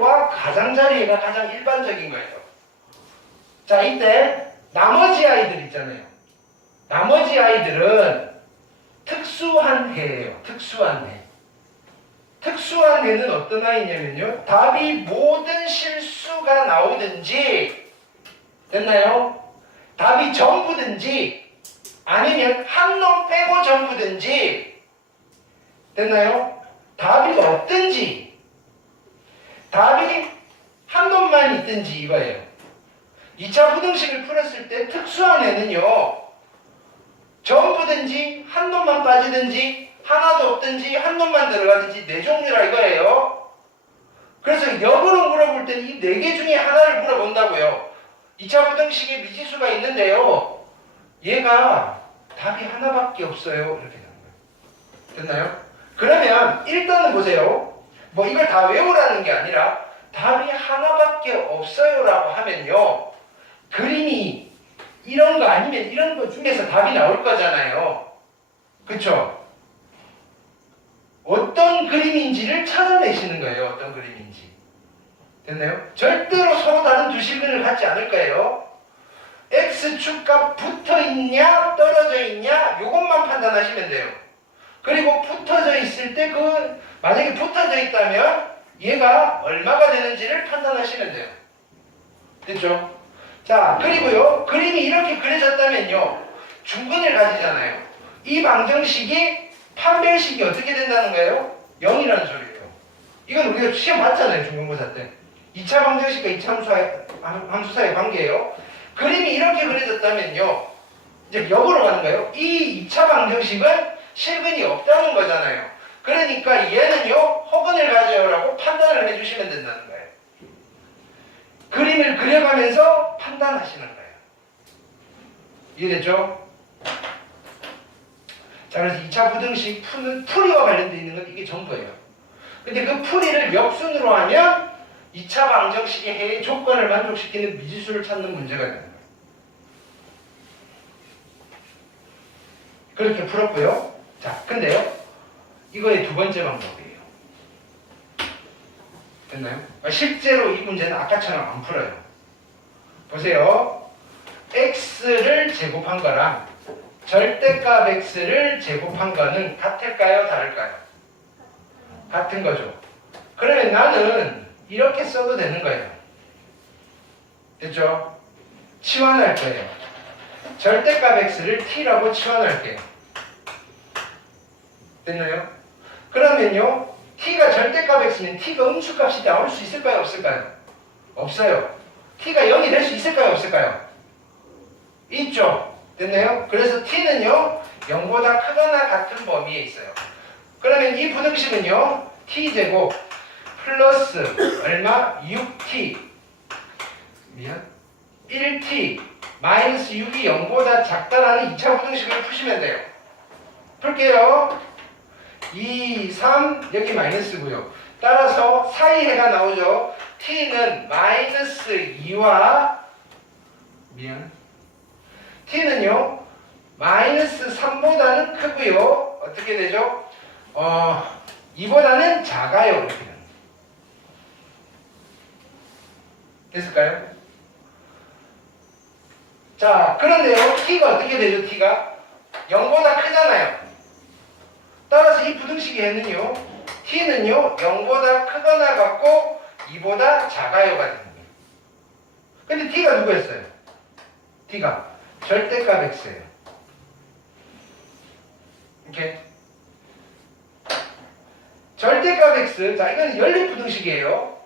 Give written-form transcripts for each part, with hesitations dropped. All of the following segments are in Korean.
F와 가장자리가 가장 일반적인 거예요. 자, 이때 나머지 아이들 있잖아요. 나머지 아이들은 특수한 해예요. 특수한 해. 특수한 해는 어떤 아이냐면요. 답이 모든 실수가 나오든지, 됐나요? 답이 전부든지, 아니면 한 놈 빼고 전부든지, 됐나요? 답이 없든지, 답이 한 놈만 있든지 이거예요. 2차 부등식을 풀었을 때 특수한 애는요. 전부든지 한 놈만 빠지든지 하나도 없든지 한 놈만 들어가든지 네 종류라 이거예요. 그래서 역으로 물어볼 때는 이 네 개 중에 하나를 물어본다고요. 2차 부등식에 미지수가 있는데요. 얘가 답이 하나밖에 없어요. 이렇게 되는 거예요. 됐나요? 그러면 일단은 보세요. 뭐 이걸 다 외우라는 게 아니라 답이 하나밖에 없어요라고 하면요. 그림이 이런 거 아니면 이런 거 중에서 답이 나올 거잖아요. 그쵸? 어떤 그림인지를 찾아내시는 거예요. 어떤 그림인지. 됐나요? 절대로 서로 다른 두 실근을 갖지 않을 거예요. X축값 붙어있냐 떨어져 있냐 요것만 판단하시면 돼요. 그리고 붙어져 있을 때 만약에 붙어져 있다면 얘가 얼마가 되는지를 판단하시면 돼요. 됐죠? 자, 그리고요, 그림이 이렇게 그려졌다면요, 중근을 가지잖아요. 이 방정식이 판별식이 어떻게 된다는 거예요? 0이라는 소리예요. 이건 우리가 시험 봤잖아요, 중간고사 때. 2차 방정식과 2차 함수 사이의 관계예요. 그림이 이렇게 그려졌다면요, 이제 역으로 가는 거예요. 이 2차 방정식은 실근이 없다는 거잖아요. 그러니까 얘는요, 허근을 가져요라고 판단을 해주시면 된다는 거예요. 그림을 그려가면서 판단하시는 거예요. 이해됐죠? 자, 그래서 2차 부등식 풀이와 관련되어 있는 건 이게 전부예요. 근데 그 풀이를 역순으로 하면 2차 방정식의 해의 조건을 만족시키는 미지수를 찾는 문제가 되는 거예요. 그렇게 풀었고요. 자, 근데요, 이거의 두 번째 방법이에요. 됐나요? 실제로 이 문제는 아까처럼 안 풀어요. 보세요. x를 제곱한 거랑 절대값 x를 제곱한 거는 같을까요? 다를까요? 같은 거죠. 그러면 나는 이렇게 써도 되는 거예요. 됐죠? 치환할 거예요. 절대값 x를 t라고 치환할게요. 됐나요? 그러면요, t가 절대값 x면 t가 음수값이 나올 수 있을까요? 없을까요? 없어요. t가 0이 될 수 있을까요? 없을까요? 있죠. 됐나요? 그래서 t는요, 0보다 크거나 같은 범위에 있어요. 그러면 이 부등식은요, t제곱 플러스 얼마? 6t 1t 마이너스 6이 0보다 작다라는 2차 부등식을 푸시면 돼요. 풀게요. 2, 3, 여기 마이너스고요. 따라서 사이해가 나오죠. t는 마이너스 2와 t는요 마이너스 3보다는 크고요. 어떻게 되죠? 2보다는 작아요. 이렇게 됐을까요? 자, 그런데요, t가 어떻게 되죠? t가 0보다 크잖아요. 따라서 이 부등식의 해는요, t는요 0보다 크거나 같고 2보다 작아요가 됩니다. 근데 t가 누구였어요? t가 절대값 x예요. 이렇게 절대값 x, 자, 이거는 연립 부등식이에요.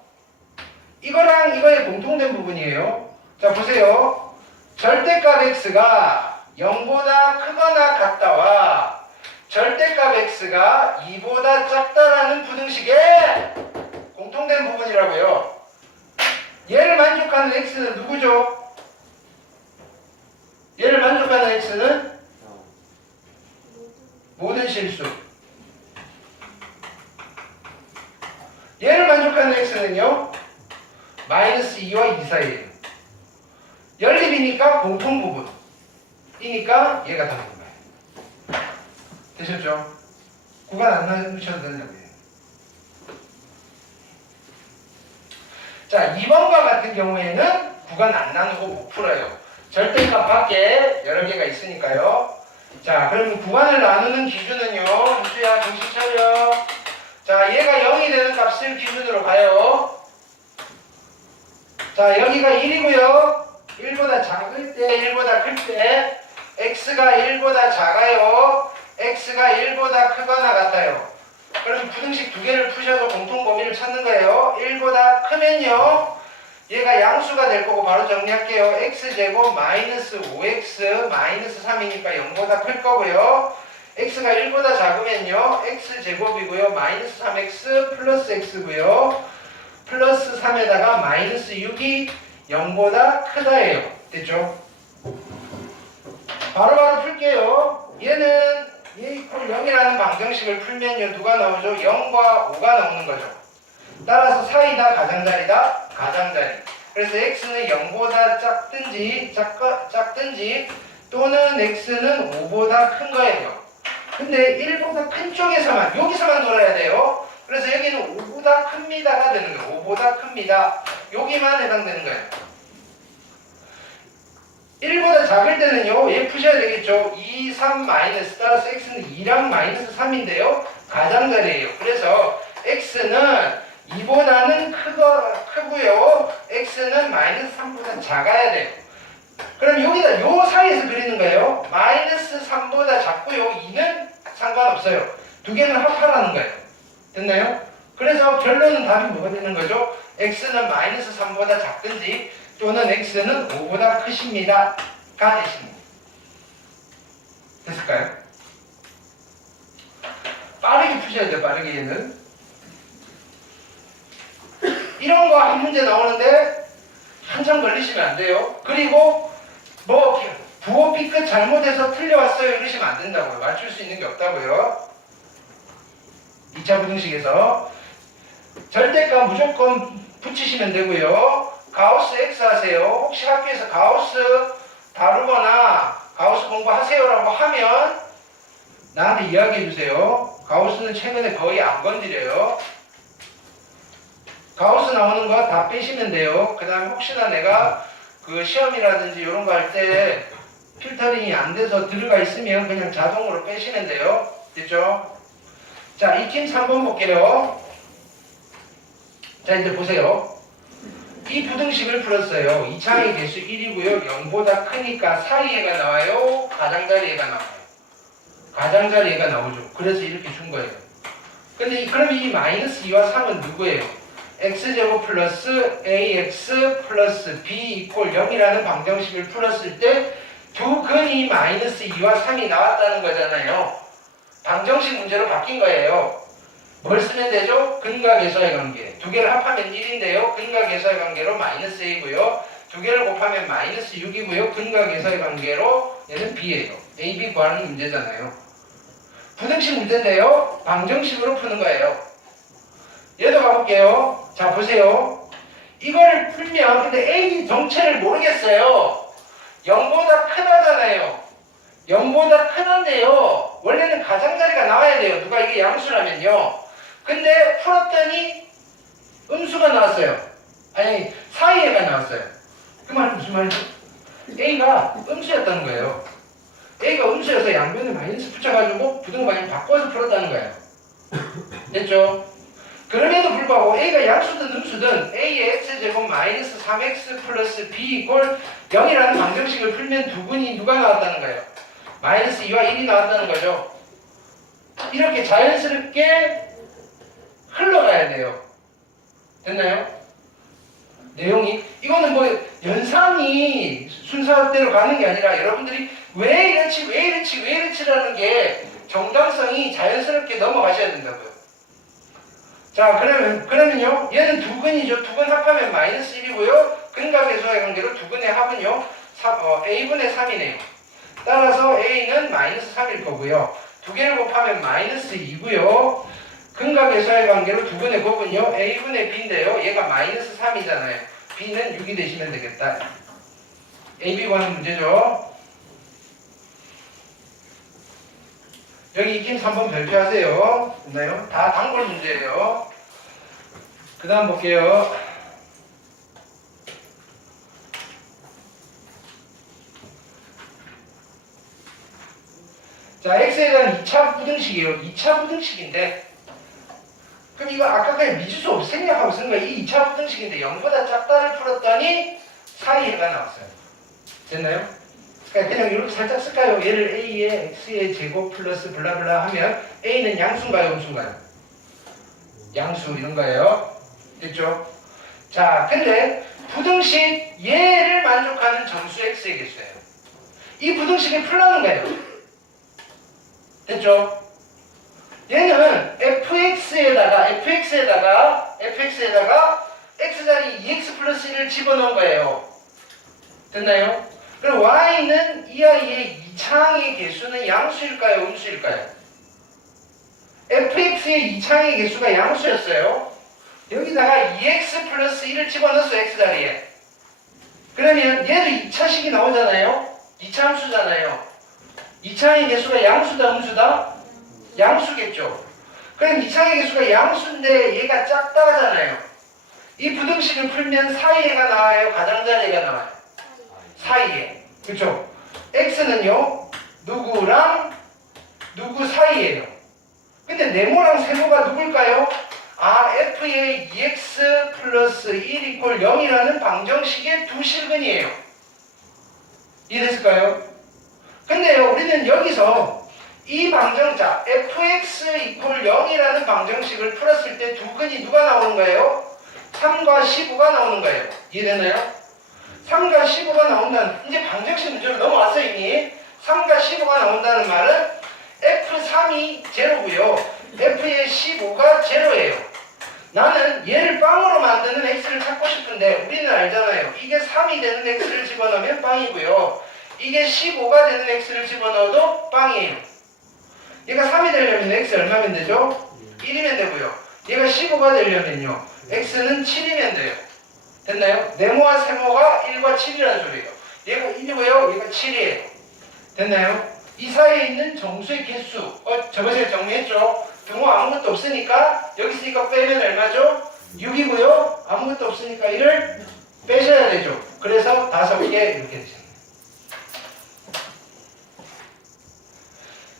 이거랑 이거의 공통된 부분이에요. 자, 보세요. 절대값 x가 0보다 크거나 같다와 절대값 x가 2보다 작다라는 부등식의 공통된 부분이라고요. 얘를 만족하는 x는 누구죠? 얘를 만족하는 x는 모든 실수. 얘를 만족하는 x는요, 마이너스 2와 2 사이에요. 연립이니까 공통 부분이니까 얘가 답인 거예요. 되셨죠? 구간 안 넣으셔도 된다고요. 자, 2번과 같은 경우에는 구간 안 나누고 못 풀어요. 절대값 밖에 여러 개가 있으니까요. 자, 그럼 구간을 나누는 기준은요. 민주야, 정신 차려. 자, 얘가 0이 되는 값을 기준으로 가요. 자, 여기가 1이고요. 1보다 작을 때, 1보다 클 때, x가 1보다 작아요. x가 1보다 크거나 같아요. 그럼 부등식 두 개를 푸셔서 공통 범위를 찾는 거예요. 1보다 크면요. 얘가 양수가 될 거고 바로 정리할게요. x제곱 마이너스 5x 마이너스 3이니까 0보다 클 거고요. x가 1보다 작으면요. x제곱이고요. 마이너스 3x 플러스 x고요. 플러스 3에다가 마이너스 6이 0보다 크다예요. 됐죠? 바로바로 풀게요. 얘는 얘 이퀄 0이라는 방정식을 풀면요. 누가 나오죠? 0과 5가 나오는 거죠. 따라서 사이다 가장자리다 가장자리. 그래서 x는 0보다 작든지 또는 x는 5보다 큰 거예요. 근데 1보다 큰 쪽에서만 여기서만 놀아야 돼요. 그래서 여기는 5보다 큽니다가 되는 거예요. 5보다 큽니다. 여기만 해당되는 거예요. 1보다 작을 때는요. 얘 푸셔야 되겠죠. 2, 3 마이너스 따라서 x는 2랑 마이너스 3인데요. 가장자리예요. 그래서 x는 2보다는 크고요. x는 마이너스 3보다 작아야 돼요. 그럼 여기다 요 사이에서 그리는 거예요. 마이너스 3보다 작고요. 2는 상관없어요. 두 개는 합하라는 거예요. 됐나요? 그래서 결론은 답이 뭐가 되는 거죠? x는 마이너스 3보다 작든지 또는 x는 5보다 크십니다. 가 되십니다. 됐을까요? 빠르게 푸셔야 돼요. 빠르게 얘는. 이런 거 한 문제 나오는데 한참 걸리시면 안 돼요. 그리고 뭐 부호 B끝 잘못해서 틀려왔어요 이러시면 안 된다고요. 맞출 수 있는 게 없다고요. 2차 부등식에서 절대값 무조건 붙이시면 되고요. 가우스 X 하세요. 혹시 학교에서 가우스 다루거나 가우스 공부하세요라고 하면 나한테 이야기해 주세요. 가우스는 최근에 거의 안 건드려요. 가우스 나오는 거 다 빼시면 돼요. 그 다음에 혹시나 내가 그 시험이라든지 이런 거 할 때 필터링이 안 돼서 들어가 있으면 그냥 자동으로 빼시면 돼요. 됐죠? 자, 익힘 3번 볼게요. 자, 이제 보세요. 이 부등식을 풀었어요. 이차의 개수 1이고요. 0보다 크니까 사이에가 나와요. 가장자리에가 나와요. 가장자리에가 나오죠. 그래서 이렇게 준 거예요. 근데 그럼 이 마이너스 2와 3은 누구예요? x제곱 플러스 ax 플러스 b 이퀄 0이라는 방정식을 풀었을 때 두 근이 마이너스 2와 3이 나왔다는 거잖아요. 방정식 문제로 바뀐 거예요. 뭘 쓰면 되죠? 근과 계수의 관계. 두 개를 합하면 1인데요. 근과 계수의 관계로 마이너스 a고요. 두 개를 곱하면 마이너스 6이고요. 근과 계수의 관계로 얘는 b예요. a, b 구하는 문제잖아요. 부등식 문제인데요. 방정식으로 푸는 거예요. 얘도 가볼게요. 자, 보세요. 이거를 풀면 근데 a 정체를 모르겠어요. 0보다 크다잖아요. 0보다 크는데요. 원래는 가장자리가 나와야 돼요. 누가 이게 양수라면요. 근데 풀었더니 음수가 나왔어요. 아니 사이에가 나왔어요. 그 말은 무슨 말이죠? A가 음수였다는 거예요. A가 음수여서 양변에 마이너스 붙여가지고 부등 방향 바꿔서 풀었다는 거예요. 됐죠? 그럼에도 불구하고 A가 양수든 음수든 A의 x제곱 마이너스 3x 플러스 b 이퀄 0이라는 방정식을 풀면 두 근이 누가 나왔다는 거예요? 마이너스 2와 1이 나왔다는 거죠. 이렇게 자연스럽게 흘러가야 돼요. 됐나요? 내용이 이거는 뭐 연산이 순서대로 가는 게 아니라 여러분들이 왜 이렇지라는 게 정당성이 자연스럽게 넘어가셔야 된다고요. 자, 그러면요 얘는 두 근이죠. 두 근 합하면 마이너스 1이고요. 근과 계수의 관계로 두 근의 합은요 a분의 3이네요. 따라서 a는 마이너스 3일 거고요. 두 개를 곱하면 마이너스 2고요. 근과 계수의 관계로 두 근의 곱은요 a분의 b인데요. 얘가 마이너스 3이잖아요. b는 6이 되시면 되겠다. ab 구하는 문제죠. 여기 익힘 3번 별표하세요. 됐나요? 다 단골 문제예요. 그 다음 볼게요. 2차 부등식이에요. 2차 부등식인데 그럼 이거 아까 그냥 미지수 없이 생략하고 쓴 거예요. 이 2차 부등식인데 0보다 작다를 풀었더니 4의 해가 나왔어요. 됐나요? 그러니까 그냥 이렇게 살짝 쓸까요? 얘를 a의 x의 제곱 플러스 블라블라 하면 a는 양수인가요? 음수인가요? 양수 이런 거예요. 됐죠? 자, 근데 부등식 얘를 만족하는 정수 x의 개수예요. 이 부등식을 풀라는 거예요. 됐죠? 얘는 fx에다가 x자리 2x 플러스 1을 집어넣은 거예요. 됐나요? 그럼 y는 이 아이의 이차항의 개수는 양수일까요? 음수일까요? fx의 이차항의 개수가 양수였어요. 여기다가 2x 플러스 1을 집어넣었어 x자리에. 그러면 얘도 2차식이 나오잖아요. 2차 함수잖아요. 2차항의 개수가 양수다 음수다? 양수겠죠. 그럼 2차항의 개수가 양수인데 얘가 작다 하잖아요. 이 부등식을 풀면 사이에가 나와요? 가장자리가 나와요? 사이에. 그쵸? x는요 누구랑 누구 사이에요. 근데 네모랑 세모가 누굴까요? f의 2x 플러스 1 이퀄 0이라는 방정식의 두 실근이에요. 이해됐을까요? 근데요 우리는 여기서 이 방정자 fx 이퀄 0이라는 방정식을 풀었을 때 두 근이 누가 나오는 거예요? 3과 15가 나오는 거예요. 이해되나요? 3과 15가 나온다는, 이제 방정식 문제로 넘어왔어 이미. 3과 15가 나온다는 말은 F3이 제로고요. F의 15가 제로예요. 나는 얘를 빵으로 만드는 x를 찾고 싶은데 우리는 알잖아요. 이게 3이 되는 x를 집어넣으면 빵이고요. 이게 15가 되는 x를 집어넣어도 빵이에요. 얘가 3이 되려면 x 얼마면 되죠? 1이면 되고요. 얘가 15가 되려면요. x는 7이면 돼요. 됐나요? 네모와 세모가 1과 7이라는 소리예요. 얘가 1이고요. 얘가 7이에요. 됐나요? 이 사이에 있는 정수의 개수. 저번에 정리했죠? 등호 아무것도 없으니까 여기 있으니까 빼면 얼마죠? 6이고요. 아무것도 없으니까 1을 빼셔야 되죠. 그래서 5개 이렇게 되죠.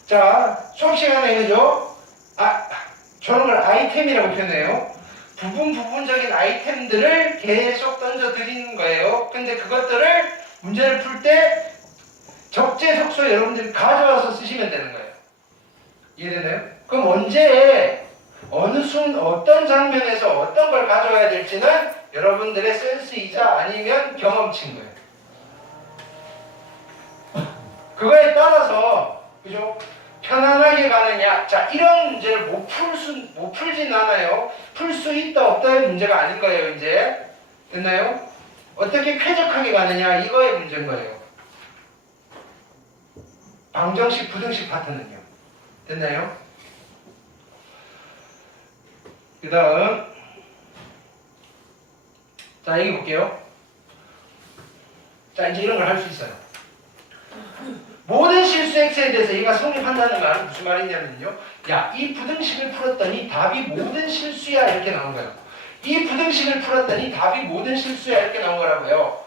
자, 수업 시간에 그죠? 저런 걸 아이템이라고 표현해요. 부분적인 아이템들을 계속 던져드리는 거예요. 근데 그것들을 문제를 풀 때 적재적소에 여러분들이 가져와서 쓰시면 되는 거예요. 이해되나요? 그럼 언제, 어떤 장면에서 어떤 걸 가져와야 될지는 여러분들의 센스이자 아니면 경험치인 거예요. 그거에 따라서, 그죠? 편안하게 가느냐. 자, 이런 문제를 못 풀진 않아요. 풀 수 있다, 없다의 문제가 아닌 거예요, 이제. 됐나요? 어떻게 쾌적하게 가느냐, 이거의 문제인 거예요. 방정식, 부등식 파트는요. 됐나요? 그 다음. 자, 여기 볼게요. 자, 이제 이런 걸 할 수 있어요. 모든 실수 x에 대해서 얘가 성립한다는 말은 무슨 말이냐면요. 야, 이 부등식을 풀었더니 답이 모든 실수야 이렇게 나온 거예요. 이 부등식을 풀었더니 답이 모든 실수야 이렇게 나온 거라고요.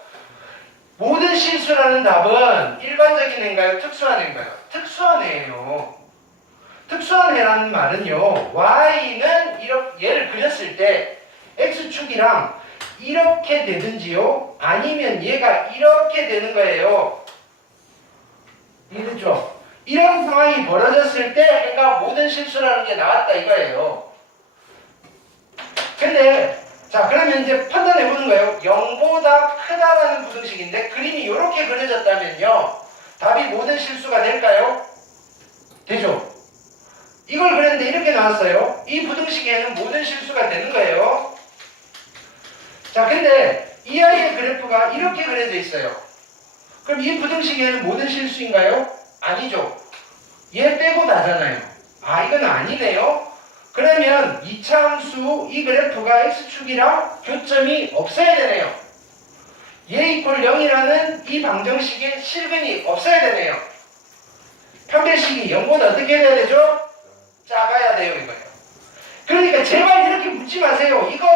모든 실수라는 답은 일반적인 애인가요? 특수한 애인가요? 특수한 애예요. 특수한 애라는 말은요. y는 이렇게 얘를 그렸을 때 x축이랑 이렇게 되든지요. 아니면 얘가 이렇게 되는 거예요. 이해됐죠? 이런 상황이 벌어졌을 때 해가 모든 실수라는 게 나왔다 이거예요. 근데 자 그러면 이제 판단해 보는 거예요. 0보다 크다라는 부등식인데 그림이 이렇게 그려졌다면요. 답이 모든 실수가 될까요? 되죠? 이걸 그렸는데 이렇게 나왔어요. 이 부등식에는 모든 실수가 되는 거예요. 자 근데 이 아이의 그래프가 이렇게 그려져 있어요. 그럼 이 부등식에는 모든 실수인가요? 아니죠. 얘 빼고 다잖아요. 이건 아니네요. 그러면 2차 함수 이 그래프가 x축이랑 교점이 없어야 되네요. 얘 이퀄 0이라는 이 방정식의 실근이 없어야 되네요. 판별식이 0보다 어떻게 해야 되죠? 작아야 돼요 이거예요. 그러니까 제발 이렇게 묻지 마세요. 이거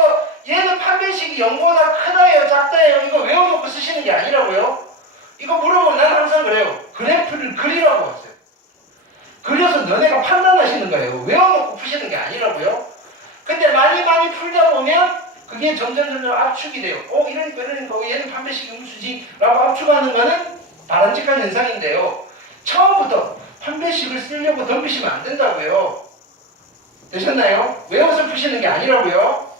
얘는 판별식이 0보다 크다예요 작다예요 이거 외워놓고 쓰시는 게 아니라고요. 이거 물어보면 난 항상 그래요. 그래프를 그리라고 하세요. 그래서 너네가 판단하시는 거예요. 외워놓고 푸시는 게 아니라고요. 근데 많이 풀다 보면 그게 점점 압축이 돼요. 이러니까 얘는 판별식 음수지 라고 압축하는 거는 바람직한 현상인데요. 처음부터 판별식을 쓰려고 덤비시면 안 된다고요. 되셨나요? 외워서 푸시는 게 아니라고요.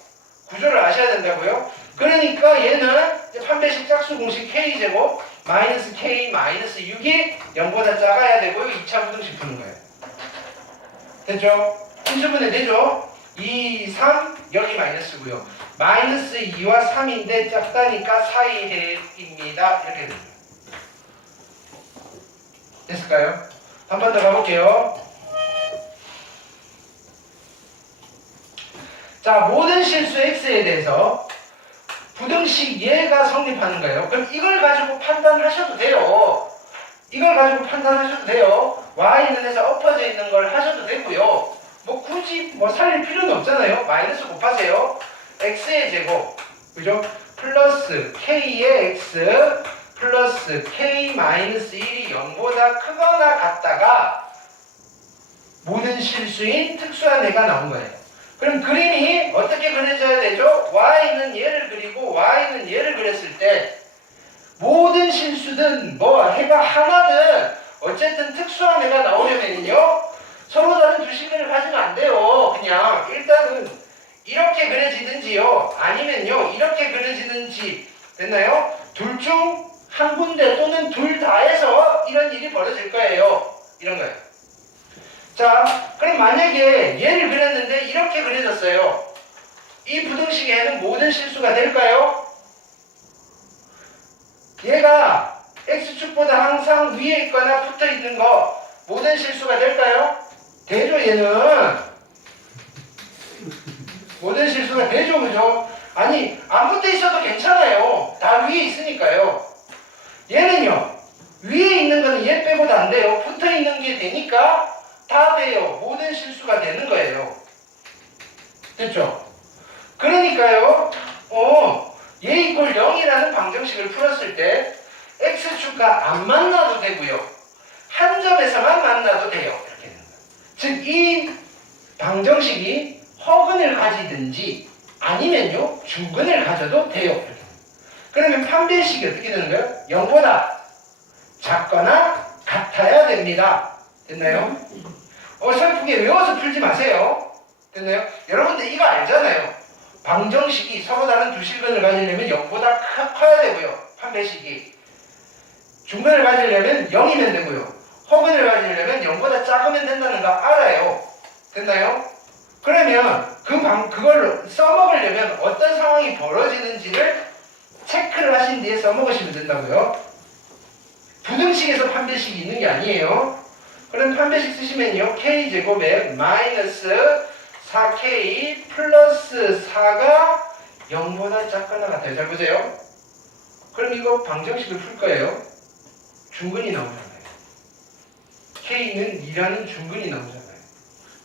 구조를 아셔야 된다고요. 그러니까 얘는 판별식 짝수 공식 k제곱 마이너스 k 마이너스 6이 0보다 작아야 되고요. 2차 부등식 푸는 거예요. 됐죠? 인수분해 되죠? 2, 3, 여기 마이너스고요. 마이너스 2와 3인데 작다니까 사이해입니다. 이렇게 됩니다. 됐을까요? 한 번 더 가볼게요. 자, 모든 실수 x에 대해서 부등식 얘가 성립하는 거예요. 그럼 이걸 가지고 판단하셔도 돼요. 이걸 가지고 판단하셔도 돼요. y는 해서 엎어져 있는 걸 하셔도 되고요. 뭐 굳이 살릴 필요는 없잖아요. 마이너스 곱하세요. x의 제곱, 그죠? 플러스 k의 x 플러스 k 마이너스 1이 0보다 크거나 같다가 모든 실수인 특수한 애가 나온 거예요. 그럼 그림이 어떻게 그려져야 되죠? y는 얘를 그리고 y는 얘를 그렸을 때 모든 실수든 해가 하나든 어쨌든 특수한 애가 나오려면요 서로 다른 두 실근을 가지면 안 돼요. 그냥 일단은 이렇게 그려지든지요 아니면요 이렇게 그려지든지 됐나요? 둘 중 한 군데 또는 둘 다에서 이런 일이 벌어질 거예요. 이런 거예요. 자, 그럼 만약에 얘를 그렸는데 이렇게 그려졌어요. 이 부등식에는 모든 실수가 될까요? 얘가 x축보다 항상 위에 있거나 붙어 있는 거 모든 실수가 될까요? 되죠, 얘는. 모든 실수가 되죠, 그죠? 아니, 안 붙어 있어도 괜찮아요. 다 위에 있으니까요. 얘는요, 위에 있는 거는 얘 빼고도 안 돼요. 붙어 있는 게 되니까 다 돼요. 모든 실수가 되는 거예요. 됐죠? 그러니까요, 얘 이꼴 0이라는 방정식을 풀었을 때 x축과 안 만나도 되고요. 한 점에서만 만나도 돼요. 이렇게 되는 거예요. 즉, 이 방정식이 허근을 가지든지 아니면요, 중근을 가져도 돼요. 이렇게. 그러면 판별식이 어떻게 되는 거예요? 0보다 작거나 같아야 됩니다. 됐나요? 어설프게 외워서 풀지 마세요. 됐나요? 여러분들 이거 알잖아요. 방정식이 서로 다른 두 실근을 가지려면 0보다 커야 되고요. 판별식이. 중근을 가지려면 0이면 되고요. 허근을 가지려면 0보다 작으면 된다는 거 알아요. 됐나요? 그러면 그걸 써먹으려면 어떤 상황이 벌어지는지를 체크를 하신 뒤에 써먹으시면 된다고요. 부등식에서 판별식이 있는 게 아니에요. 그럼 판별식 쓰시면요. k제곱에 마이너스 4k 플러스 4가 0보다 작거나 같아요. 잘 보세요. 그럼 이거 방정식을 풀 거예요. 중근이 나오잖아요. k는 2라는 중근이 나오잖아요.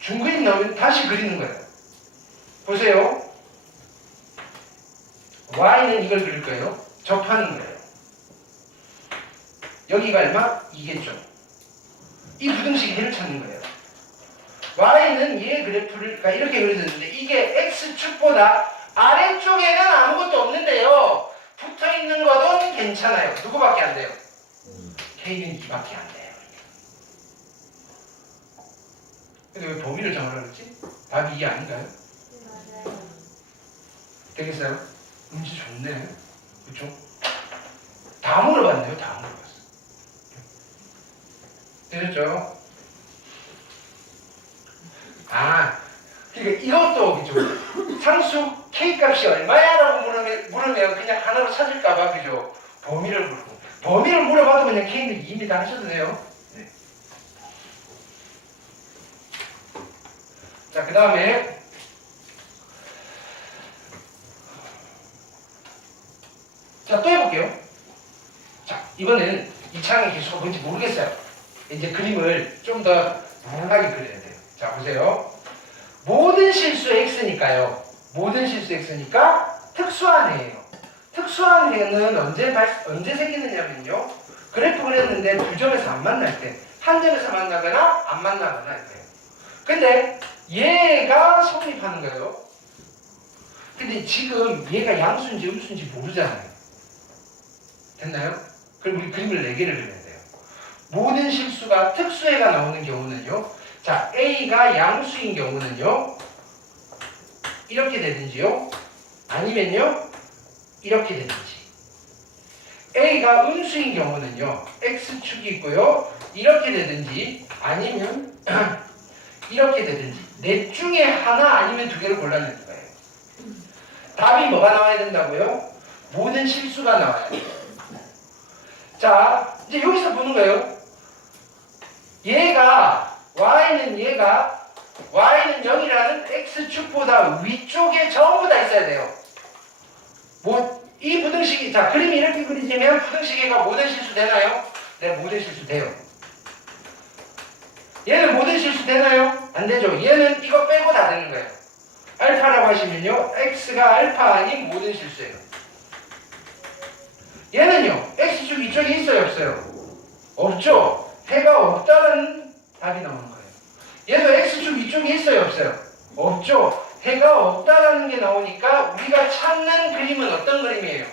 중근이 나오면 다시 그리는 거예요. 보세요. y는 이걸 그릴 거예요. 접하는 거예요. 여기가 얼마? 2겠죠. 이 부등식이 얘를 찾는 거예요. y는 얘 그래프가 이렇게 그려졌는데 이게 x축보다 아래쪽에는 아무것도 없는데요. 붙어있는 것은 괜찮아요. 누구밖에 안 돼요? k는 2밖에 안 돼요. 근데 왜 범위를 정하라고 그랬지? 답이 2 아닌가요? 맞아요. 되겠어요? 문제 좋네. 그쵸? 다 물어봤네요. 다 물어봤어요. 되셨죠? 그러니까 이것도 그죠? 상수 k 값이 얼마야? 라고 물으면 그냥 하나로 찾을까봐 그죠? 범위를 물고. 범위를 물어봐도 그냥 k는 2입니다 하셔도 돼요. 네. 자, 그 다음에 자, 또 해볼게요. 자, 이번에는 이 창의 개수가 뭔지 모르겠어요. 이제 그림을 좀 더 다양하게 그려야 돼요. 자, 보세요. 모든 실수 x니까요. 모든 실수 x니까 특수한 해예요. 특수한 해는 언제 생기느냐면요. 그래프 그렸는데 두 점에서 안 만날 때, 한 점에서 만나거나 안 만나거나 이거예요. 근데 얘가 성립하는 거예요. 근데 지금 얘가 양수인지 음수인지 모르잖아요. 됐나요? 그럼 우리 그림을 4개를 그려야 돼요. 모든 실수가 특수해가 나오는 경우는요. 자, A가 양수인 경우는요. 이렇게 되든지요. 아니면요. 이렇게 되든지. A가 음수인 경우는요. X축이 있고요. 이렇게 되든지 아니면 이렇게 되든지. 넷 중에 하나 아니면 2개를 골라내는 거예요. 답이 뭐가 나와야 된다고요? 모든 실수가 나와야 돼요. 자, 이제 여기서 보는 거예요. Y는 0이라는 X축보다 위쪽에 전부 다 있어야 돼요. 이 부등식이, 자, 그림이 이렇게 그리지면 부등식이가 모든 실수 되나요? 네, 모든 실수 돼요. 얘는 모든 실수 되나요? 안 되죠. 얘는 이거 빼고 다 되는 거예요. 알파라고 하시면요. X가 알파 아닌 모든 실수예요. 얘는요. X축 위쪽에 있어요? 없어요? 없죠. 해가 없다는 답이 나오는 거예요. 얘도 X축 위쪽에 있어요? 없어요? 없죠. 해가 없다라는 게 나오니까 우리가 찾는 그림은 어떤 그림이에요?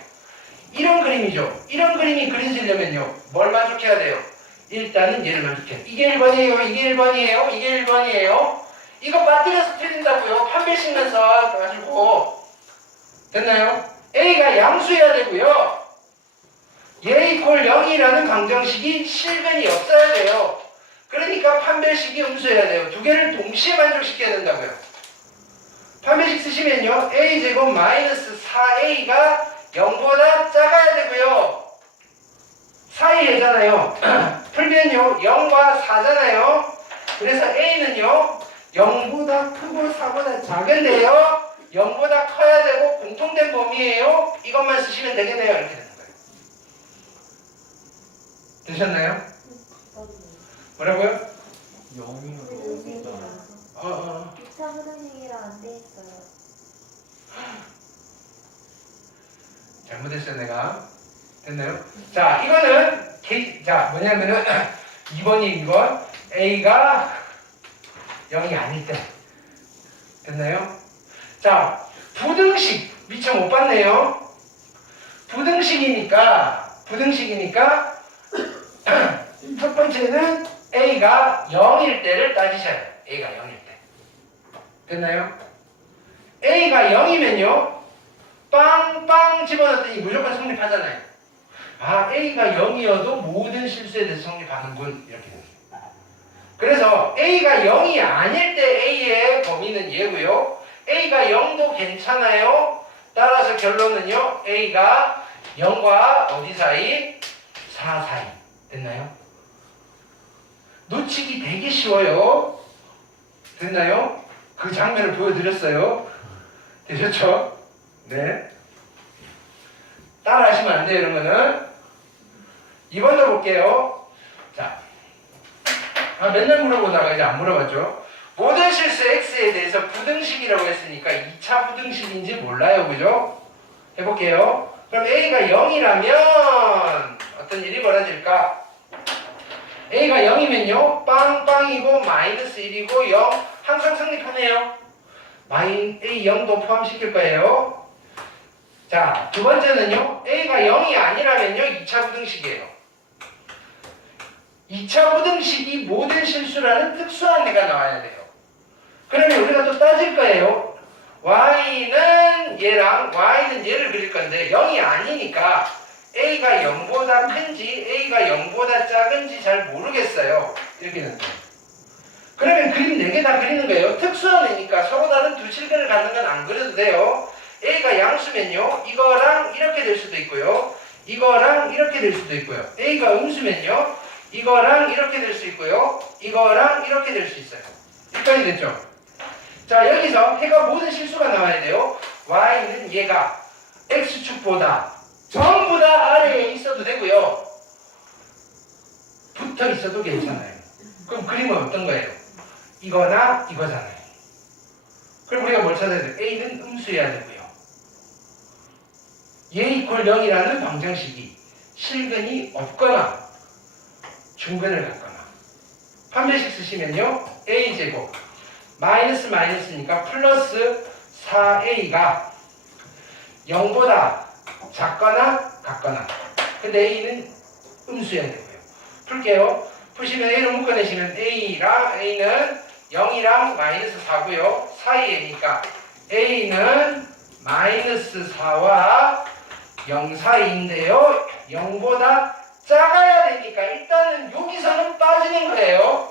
이런 그림이죠. 이런 그림이 그려지려면요. 뭘 만족해야 돼요? 일단은 얘를 만족해야 돼요. 이게 1번이에요. 이게 1번이에요. 이게 1번이에요. 이거 빠뜨려서 틀린다고요. 판별식 면서 가지고. 됐나요? A가 양수여야 되고요. 얘 이퀄 0이라는 방정식이 실근이 없어야 돼요. 그러니까 판별식이 음수여야 돼요. 2개를 동시에 만족시켜야 된다고요. 판별식 쓰시면요. a제곱 마이너스 4a가 0보다 작아야 되고요. 사이에잖아요. 풀면요. 0과 4잖아요. 그래서 a는요. 0보다 크고 4보다 작은데요. 0보다 커야 되고 공통된 범위예요. 이것만 쓰시면 되겠네요. 이렇게 되는 거예요. 되셨나요? 뭐라고요? 0이면 기차 부등식이랑 안 돼 있어요. 잘못했어요 내가. 됐나요? 자 이거는 자 뭐냐면은 2번이 2번 A가 0이 아닐 때. 됐나요? 자 부등식 미처 못 봤네요. 부등식이니까 첫 번째는 A가 0일 때를 따지셔야 돼요. A가 0일 때. 됐나요? A가 0이면요. 빵빵 집어넣었더니 무조건 성립하잖아요. 아, A가 0이어도 모든 실수에 대해서 성립하는군. 이렇게 됩니다. 그래서 A가 0이 아닐 때 A의 범위는 얘고요. A가 0도 괜찮아요. 따라서 결론은요. A가 0과 어디 사이? 4 사이. 됐나요? 놓치기 되게 쉬워요. 됐나요? 그 장면을 보여드렸어요. 되셨죠? 네. 따라 하시면 안 돼요, 이런 거는. 2번도 볼게요. 자. 맨날 물어보다가 이제 안 물어봤죠? 모든 실수 X에 대해서 부등식이라고 했으니까 2차 부등식인지 몰라요, 그죠? 해볼게요. 그럼 A가 0이라면 어떤 일이 벌어질까? A가 0이면요. 빵빵이고 마이너스 1이고 0 항상 성립하네요. A 0도 포함시킬 거예요. 자, 두 번째는요. A가 0이 아니라면요. 2차 부등식이에요. 2차 부등식이 모든 실수라는 특수한 애가 나와야 돼요. 그러면 우리가 또 따질 거예요. Y는 얘를 그릴 건데 0이 아니니까 A가 0보다 큰지 A가 0보다 작은지 잘 모르겠어요. 이렇게 되는 거예요. 그러면 그림 4개 다 그리는 거예요. 특수한 애니까 서로 다른 두 실근을 갖는 건 안 그려도 돼요. A가 양수면요. 이거랑 이렇게 될 수도 있고요. 이거랑 이렇게 될 수도 있고요. A가 음수면요. 이거랑 이렇게 될 수 있고요. 이거랑 이렇게 될 수 있어요. 여기까지 됐죠? 자, 여기서 해가 모든 실수가 나와야 돼요. Y는 얘가 X축보다 전부 다 아래에 있어도 되고요. 붙어 있어도 괜찮아요. 그럼 그림은 어떤 거예요? 이거나 이거잖아요. 그럼 우리가 뭘 찾아야 돼요? A는 음수여야 되고요. 얘 이퀄 0이라는 방정식이 실근이 없거나 중근을 갖거나 판별식 쓰시면요. a제곱 마이너스 마이너스니까 플러스 4a가 0보다 작거나 같거나. 근데 a는 음수여야 되고요. 풀게요. 푸시면 a로 묶어내시면 a는 0이랑 마이너스 4고요. 사이에니까 a는 마이너스 4와 0 사이인데요. 0보다 작아야 되니까 일단은 여기서는 빠지는 거예요.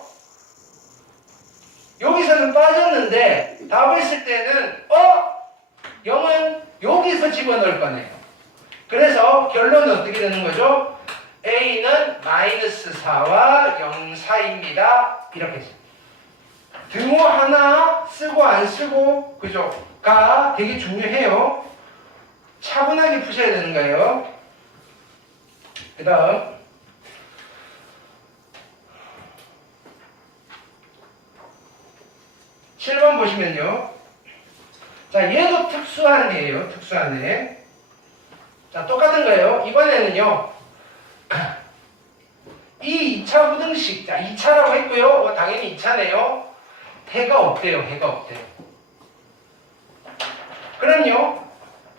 여기서는 빠졌는데 답을 쓸 때는 0은 여기서 집어넣을 거네요. 그래서 결론은 어떻게 되는 거죠? a는 마이너스 4와 0 사이입니다. 이렇게 등호 하나 쓰고 안 쓰고 그죠? 가 되게 중요해요. 차분하게 푸셔야 되는 거예요. 그 다음 7번 보시면요. 자, 얘도 특수한 애예요. 특수한 애. 자, 똑같은 거예요. 이번에는요. 이 2차 부등식. 자, 2차라고 했고요. 당연히 2차네요. 해가 없대요. 해가 없대요. 그럼요.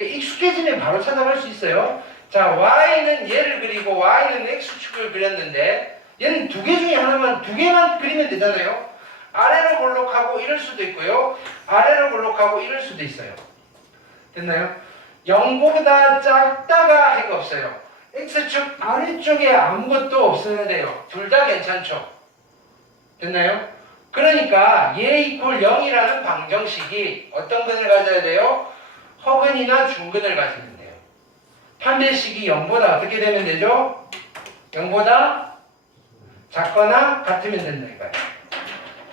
익숙해지면 바로 찾아갈 수 있어요. 자, y는 얘를 그리고 y는 x축을 그렸는데 얘는 두 개 중에 하나만, 두 개만 그리면 되잖아요. 아래로 볼록하고 이럴 수도 있고요. 아래로 볼록하고 이럴 수도 있어요. 됐나요? 0보다 작다가 해가 없어요. x축 아래쪽에 아무것도 없어야 돼요. 둘 다 괜찮죠? 됐나요? 그러니까 얘 이퀄 0이라는 방정식이 어떤 근을 가져야 돼요? 허근이나 중근을 가지면 돼요. 판별식이 0보다 어떻게 되면 되죠? 0보다 작거나 같으면 된다니까요.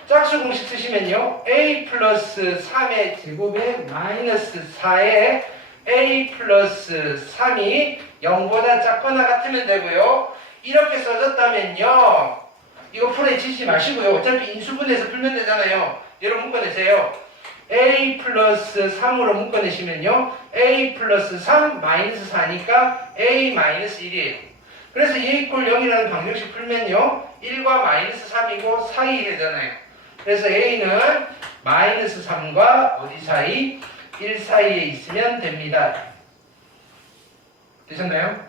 짝수 공식 쓰시면요. a 플러스 3의 제곱에 마이너스 4에 a 플러스 3이 0보다 작거나 같으면 되고요. 이렇게 써졌다면요. 이거 풀에 치지 마시고요. 어차피 인수분해해서 풀면 되잖아요. 얘로 묶어내세요. a 플러스 3으로 묶어내시면요. a 플러스 3 마이너스 4니까 a 마이너스 1이에요. 그래서 a 이퀄 0이라는 방정식 풀면요. 1과 마이너스 3이고 사이 되잖아요. 그래서 a는 마이너스 3과 어디 사이? 1 사이에 있으면 됩니다. 되셨나요?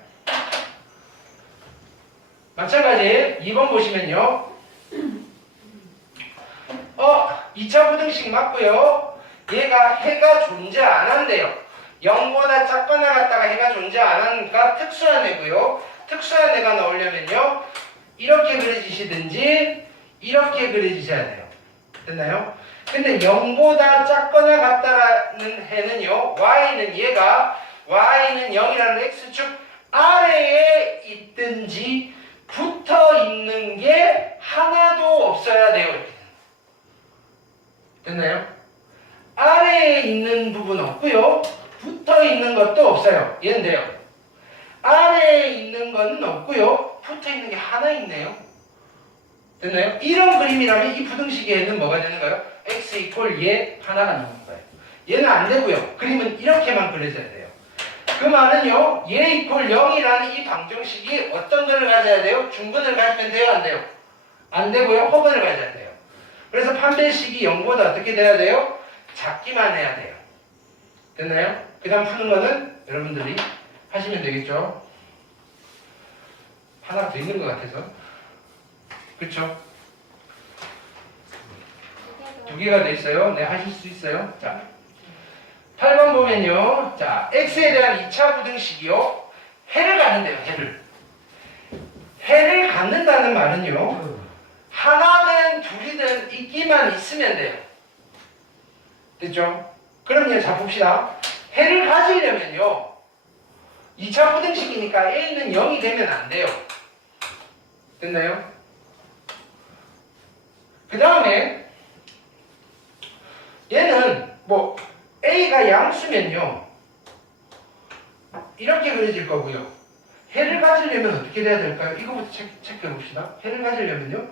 마찬가지 2번 보시면요. 2차 부등식 맞고요. 얘가 해가 존재 안 한대요. 0보다 작거나 같다가 해가 존재 안 하니까 특수한 애고요. 특수한 애가 나오려면요. 이렇게 그려지시든지 이렇게 그려지셔야 돼요. 됐나요? 근데 0보다 작거나 같다라는 해는요. y는 얘가 y는 0이라는 x축 아래에 있든지 붙어 있는 게 하나도 없어야 돼요. 이렇게. 됐나요? 아래에 있는 부분 없고요. 붙어 있는 것도 없어요. 얘는 돼요. 아래에 있는 건 없고요. 붙어 있는 게 하나 있네요. 됐나요? 이런 그림이라면 이 부등식에는 뭐가 되는 거예요? x 이퀄 얘 하나가 나오는 거예요. 얘는 안 되고요. 그림은 이렇게만 그려져야 돼요. 그 말은요. 얘 이퀄 0이라는 이 방정식이 어떤 근을 가져야 돼요? 중근을 가지면 돼요? 안 돼요? 안 되고요. 허근을 가져야 돼요. 그래서 판별식이 0보다 어떻게 돼야 돼요? 작기만 해야 돼요. 됐나요? 그 다음 푸는 거는 여러분들이 하시면 되겠죠? 하나가 더 있는 것 같아서. 그쵸? 두 개가 돼 있어요. 네, 하실 수 있어요. 자, 8번 보면요. 자, x에 대한 2차 부등식이요. 해를 갖는데요, 해를. 해를 갖는다는 말은요. 하나든 둘이든 있기만 있으면 돼요. 됐죠? 그럼요, 자 봅시다. 해를 가지려면요. 2차 부등식이니까 a는 0이 되면 안 돼요. 됐나요? 그 다음에 얘는 뭐 a가 양수면요. 이렇게 그려질 거고요. 해를 가지려면 어떻게 돼야 될까요? 이거부터 체크해 봅시다. 해를 가지려면요.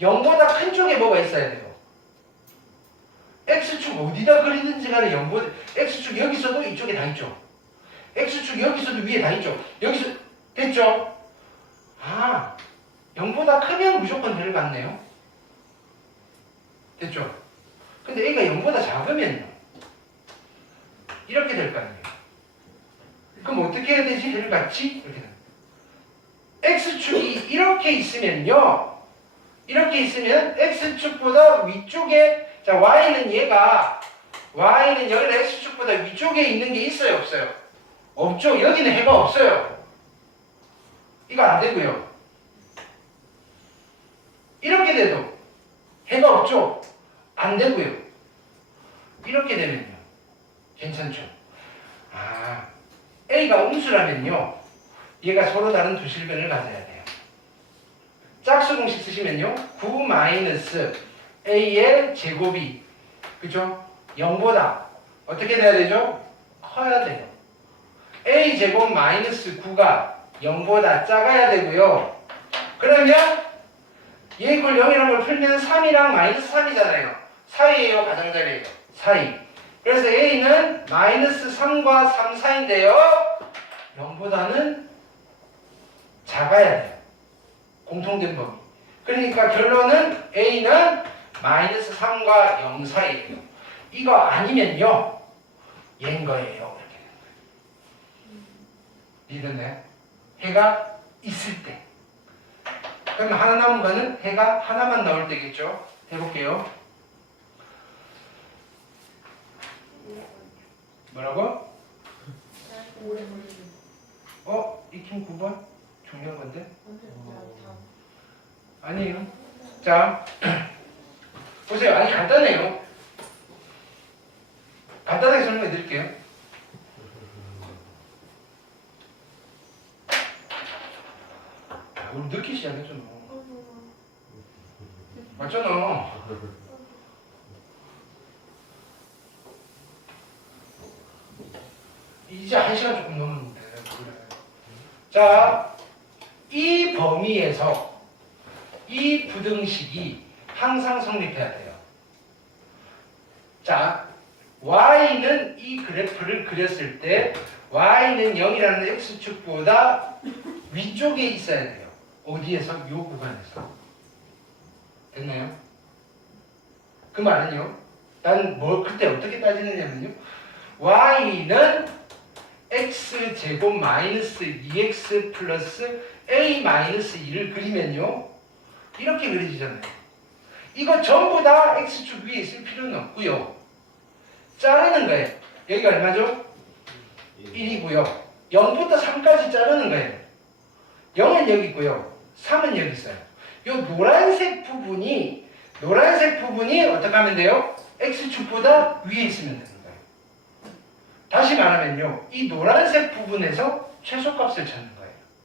0보다 큰 쪽에 뭐가 있어야 돼요? x축 어디다 그리든지 간에 0보다 x축 여기서도 이쪽에 다 있죠. x축 여기서도 위에 다 있죠. 여기서 됐죠? 0보다 크면 무조건 해를 갖네요. 됐죠? 근데 A가 0보다 작으면요. 이렇게 될 거 아니에요. 그럼 어떻게 해야 되지? 얘를 같이 이렇게 됩니다. X축이 이렇게 있으면요. 이렇게 있으면 X축보다 위쪽에 자 Y는 여기가 X축보다 위쪽에 있는 게 있어요? 없어요? 없죠. 여기는 해가 없어요. 이거 안 되고요. 이렇게 돼도 해가 없죠. 안 되고요. 이렇게 되면요. 괜찮죠? 아, A가 음수라면요. 얘가 서로 다른 두 실근을 가져야 돼요. 짝수 공식 쓰시면요. 9 마이너스 A의 제곱이 그죠? 0보다 어떻게 돼야 되죠? 커야 돼요. A 제곱 마이너스 9가 0보다 작아야 되고요. 그러면 얘 이퀄 0이라는 걸 풀면 3이랑 마이너스 3이잖아요. 사이에요, 가장자리에요. 사이. 그래서 A는 마이너스 3과 3 사이인데요. 0보다는 작아야 돼요. 공통된 범위. 그러니까 결론은 A는 마이너스 3과 0 사이예요. 이거 아니면요. 얘인 거예요. 이렇게 되는 거예요. 이해됐나요? 해가 있을 때. 그럼 하나 남은 거는 해가 하나만 나올 때겠죠. 해볼게요. 뭐라고? 익힘 9번? 중요한 건데? 아니에요. 자, 보세요. 아니, 간단해요. 간단하게 설명해 드릴게요. 우리 늦게 시작했잖아. 맞잖아. 이제 1시간 조금 넘었는데. 그래. 자, 이 범위에서 이 부등식이 항상 성립해야 돼요. 자, y는 이 그래프를 그렸을 때 y는 0이라는 x축보다 위쪽에 있어야 돼요. 어디에서? 이 구간에서. 됐나요? 그 말은요. 난 그때 어떻게 따지느냐면요. y는 x제곱 마이너스 2x 플러스 a 마이너스 2를 그리면요. 이렇게 그려지잖아요. 이거 전부 다 x축 위에 있을 필요는 없고요. 자르는 거예요. 여기가 얼마죠? 1이고요. 0부터 3까지 자르는 거예요. 0은 여기 있고요. 3은 여기 있어요. 이 노란색 부분이 어떻게 하면 돼요? x축보다 위에 있으면 되는 거예요. 다시 말하면요. 이 노란색 부분에서 최소값을 찾는 거예요.